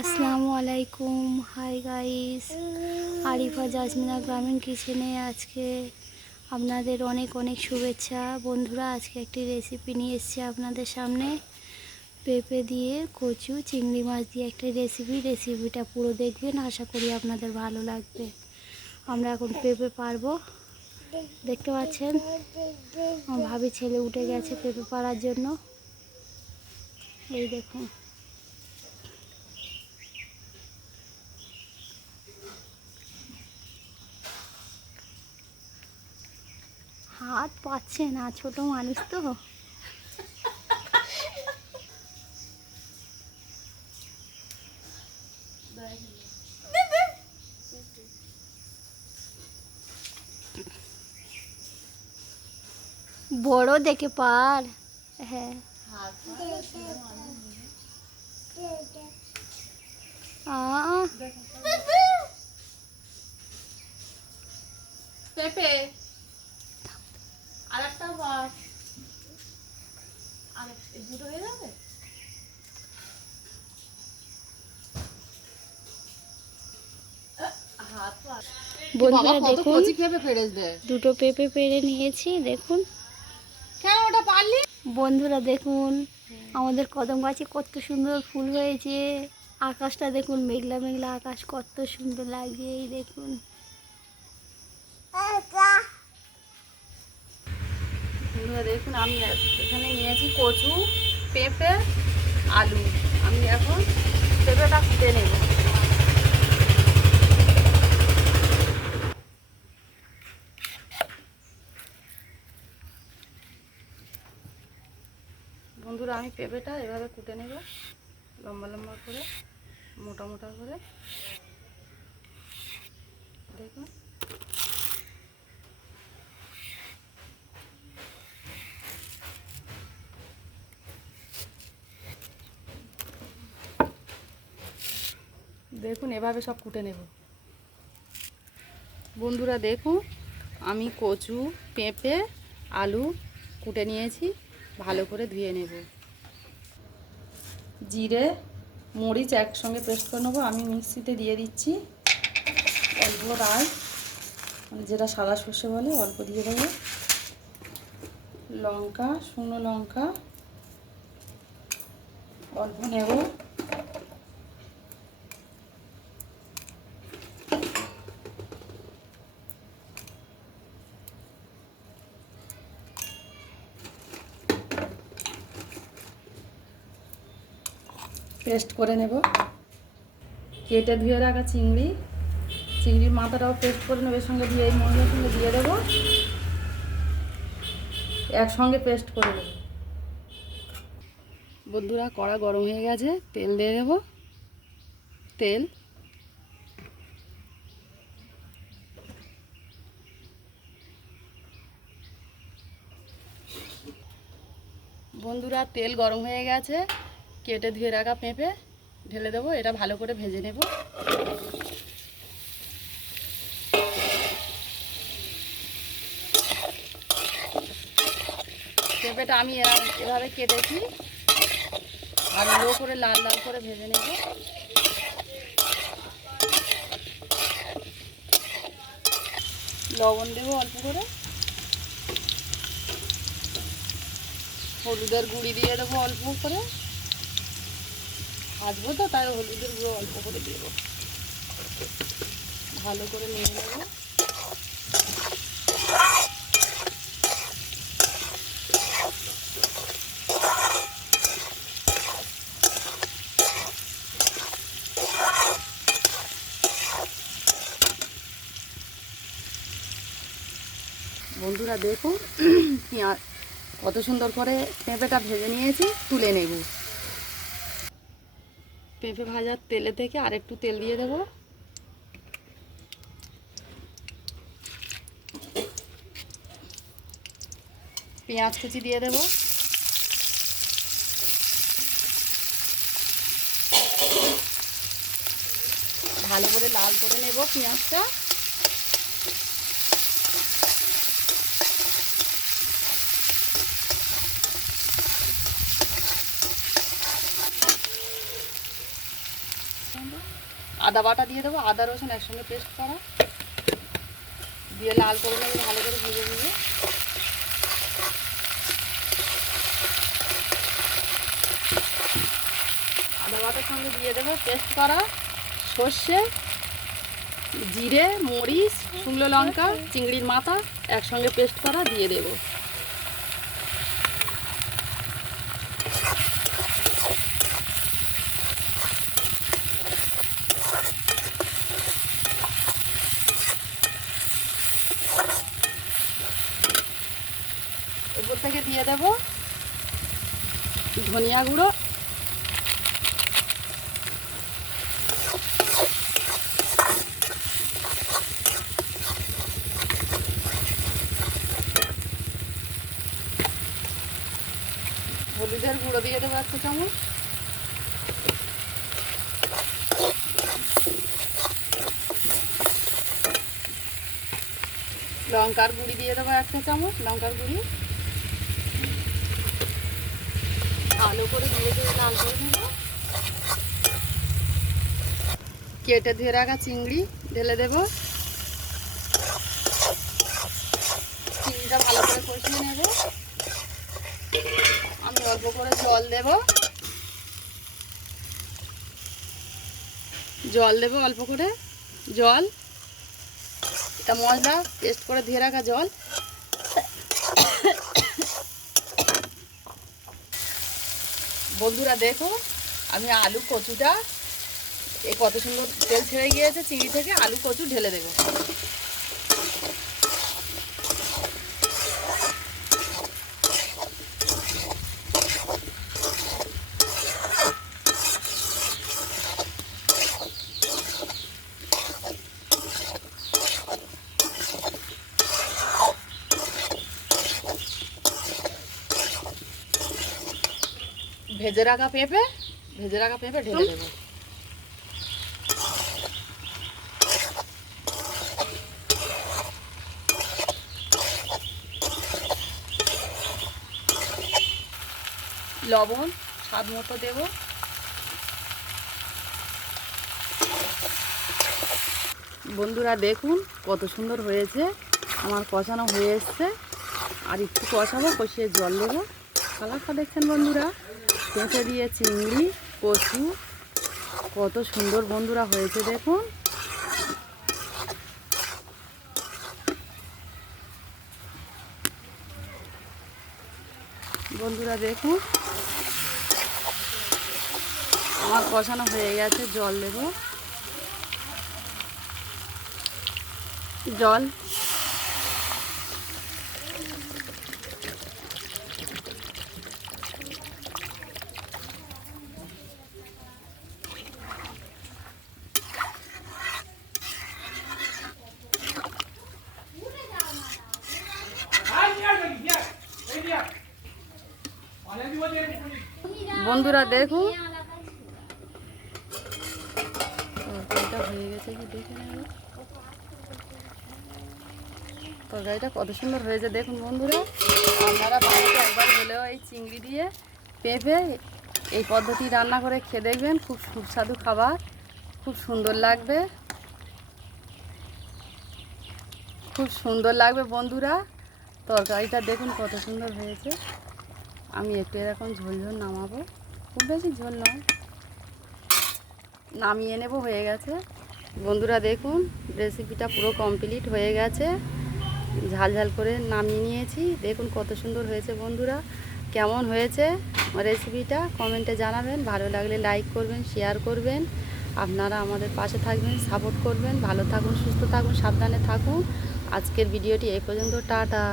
আসসালামু আলাইকুম। Hi guys, Arifa Jasmina গ্রামীণ কিচেনে আজকে আপনাদের অনেক অনেক শুভেচ্ছা। বন্ধুরা, আজকে একটি রেসিপি নিয়ে এসেছি আপনাদের সামনে। পেঁপে দিয়ে কচু চিংড়ি মাছ দিয়ে একটা রেসিপিটা পুরো দেখবেন, আশা করি আপনাদের ভালো লাগবে। আমরা এখন পেঁপে পারবো, দেখতে পাচ্ছেন আমার ভাবি ছেলে উঠে গেছে পেঁপে পাড়ার জন্য। এই দেখুন, হাত পাচ্ছে না, ছোট মানুষ তো। বড় দেখে পার। হ্যাঁ, পেঁপে আর একটা আর দুটো হয়ে যাবে। বন্ধুরা দেখুন, দুটো পেঁপে পেড়ে নিয়েছি। দেখুন কেন ওটা পারলি? বন্ধুরা দেখুন, আমাদের কদম গাছে কত সুন্দর ফুল হয়েছে। আকাশটা দেখুন, মেঘলা মেঘলা আকাশ, কত সুন্দর লাগছে। এই দেখুন, বন্ধুরা দেখুন, আমি এখানে নিয়েছি কচু, পেঁপে, আলু। আমি এখন পেঁপেটা কুটে নেব। বন্ধুরা, আমি পেঁপেটা এভাবে কুটে নেব, লম্বা লম্বা করে, মোটা মোটা করে। দেখুন, দেখুন এভাবে সব কুটে নেব। বন্ধুরা দেখুন, আমি কচু, পেঁপে, আলু কুটে নিয়েছি, ভালো করে ধুয়ে নেব। জিরে, মরিচ একসঙ্গে পেস্ট করে নেবো। আমি মিক্সিতে দিয়ে দিচ্ছি অল্প রাই, মানে যেটা সাদা সর্ষে বলে, অল্প দিয়ে দেবো। লঙ্কা, শুকনো লঙ্কা অল্প নেব। পেস্ট করে নেব। কেটে ধুয়ে রাখা চিংড়ির মাথাটাও পেস্ট করে নেব, এর সঙ্গে দিয়ে এই মশলার সঙ্গে দিয়ে দেবো, একসঙ্গে পেস্ট করে নেব। বন্ধুরা, কড়া গরম হয়ে গেছে, তেল দিয়ে দেব। তেল, বন্ধুরা তেল গরম হয়ে গেছে, কেটে ধুয়ে রাখা পেঁপে ঢেলে দেবো। এটা ভালো করে ভেজে নেব। পেঁপেটা আমি এভাবে কেটেছি, আর লো করে লাল লাল করে ভেজে নেব। লবণ দেবো অল্প করে, হলুদের গুঁড়ি দিয়ে দেবো অল্প করে, ভাজবো তো তাই হলুদের গুঁড়ো অল্প করে দেবো। ভালো করে নিয়ে নেব। বন্ধুরা দেখুন, পেঁয়াজ কত সুন্দর করে পেঁপেটা ভেজে নিয়েছি, তুলে নেব। পেঁপে ভাজার তেলে থেকে আরেকটু তেল দিয়ে দেব। পেঁয়াজ কুচি দিয়ে দেব। ভালো করে লাল করে নেব পেঁয়াজটা। আদা বাটা দিয়ে দেবো, আদা রসুন একসঙ্গে পেস্ট করা, দিয়ে লাল করে নেবো ভালো করে ভেজে ভেজে। আদা বাটার সঙ্গে দিয়ে দেবো পেস্ট করা সর্ষে, জিরে, মরিচ, শুকনো লঙ্কা, চিংড়ির মাথা একসঙ্গে পেস্ট করা দিয়ে দেবো। উপর থেকে দিয়ে দেবো ধনিয়া গুঁড়ো, হলুদের গুঁড়ো দিয়ে দেবো 1 চামচ, লঙ্কার গুঁড়ি দিয়ে দেবো 1 চামচ, লঙ্কার গুঁড়ি। ভালো করে ভেজে ভেজে লাল করে নেবো। কেটে ধুয়ে রাখা চিংড়ি ঢেলে দেবো। চিংড়িটা ভালো করে কষিয়ে নেব। আমি অল্প করে জল দেব, অল্প করে জল। এটা মশলা পেস্ট করে ধুয়ে রাখা জল। বন্ধুরা দেখো আমি আলু কচুটা এই কত সুন্দর তেল ছেড়ে গিয়েছে চিংড়ি থেকে, আলু কচু ঢেলে দেবো। ভেজে রাখা পেঁপে ঢেলে দেবো। লবণ স্বাদ মতো দেব। বন্ধুরা দেখুন কত সুন্দর হয়েছে, আমার কষানো হয়ে এসছে। আর একটু কষাবো, কষিয়ে জল দেবো। কালারটা দেখছেন বন্ধুরা, পেঁপে দিয়ে চিংড়ি কচু কত সুন্দর বন্ধুরা হয়েছে দেখুন। বন্ধুরা দেখুন আমার কষানো হয়ে গেছে, জল দেব। জল বন্ধুরা দেখুন তরকারিটা হয়ে গেছে কি দেখে নেব। তরকারিটা কত সুন্দর হয়েছে দেখুন বন্ধুরা। আপনারা বাড়িতে একবার হলেও এই চিংড়ি দিয়ে পেঁপে এই পদ্ধতি রান্না করে খেয়ে দেখবেন, খুব সুস্বাদু খাবার, খুব সুন্দর লাগবে, খুব সুন্দর লাগবে বন্ধুরা। তরকারিটা দেখুন কত সুন্দর হয়েছে। আমি একটু এরকম ঝোল ঝোল নামাবো, খুব বেশি ঝোল নয়, নামিয়ে নেব। হয়ে গেছে বন্ধুরা দেখুন রেসিপিটা পুরো কমপ্লিট হয়ে গেছে। ঝাল ঝাল করে নামিয়ে নিয়েছি, দেখুন কত সুন্দর হয়েছে বন্ধুরা। কেমন হয়েছে রেসিপিটা কমেন্টে জানাবেন। ভালো লাগলে লাইক করবেন, শেয়ার করবেন। আপনারা আমাদের পাশে থাকবেন, সাপোর্ট করবেন। ভালো থাকুন, সুস্থ থাকুন, সাবধানে থাকুন। আজকের ভিডিওটি এই পর্যন্ত। টাটা।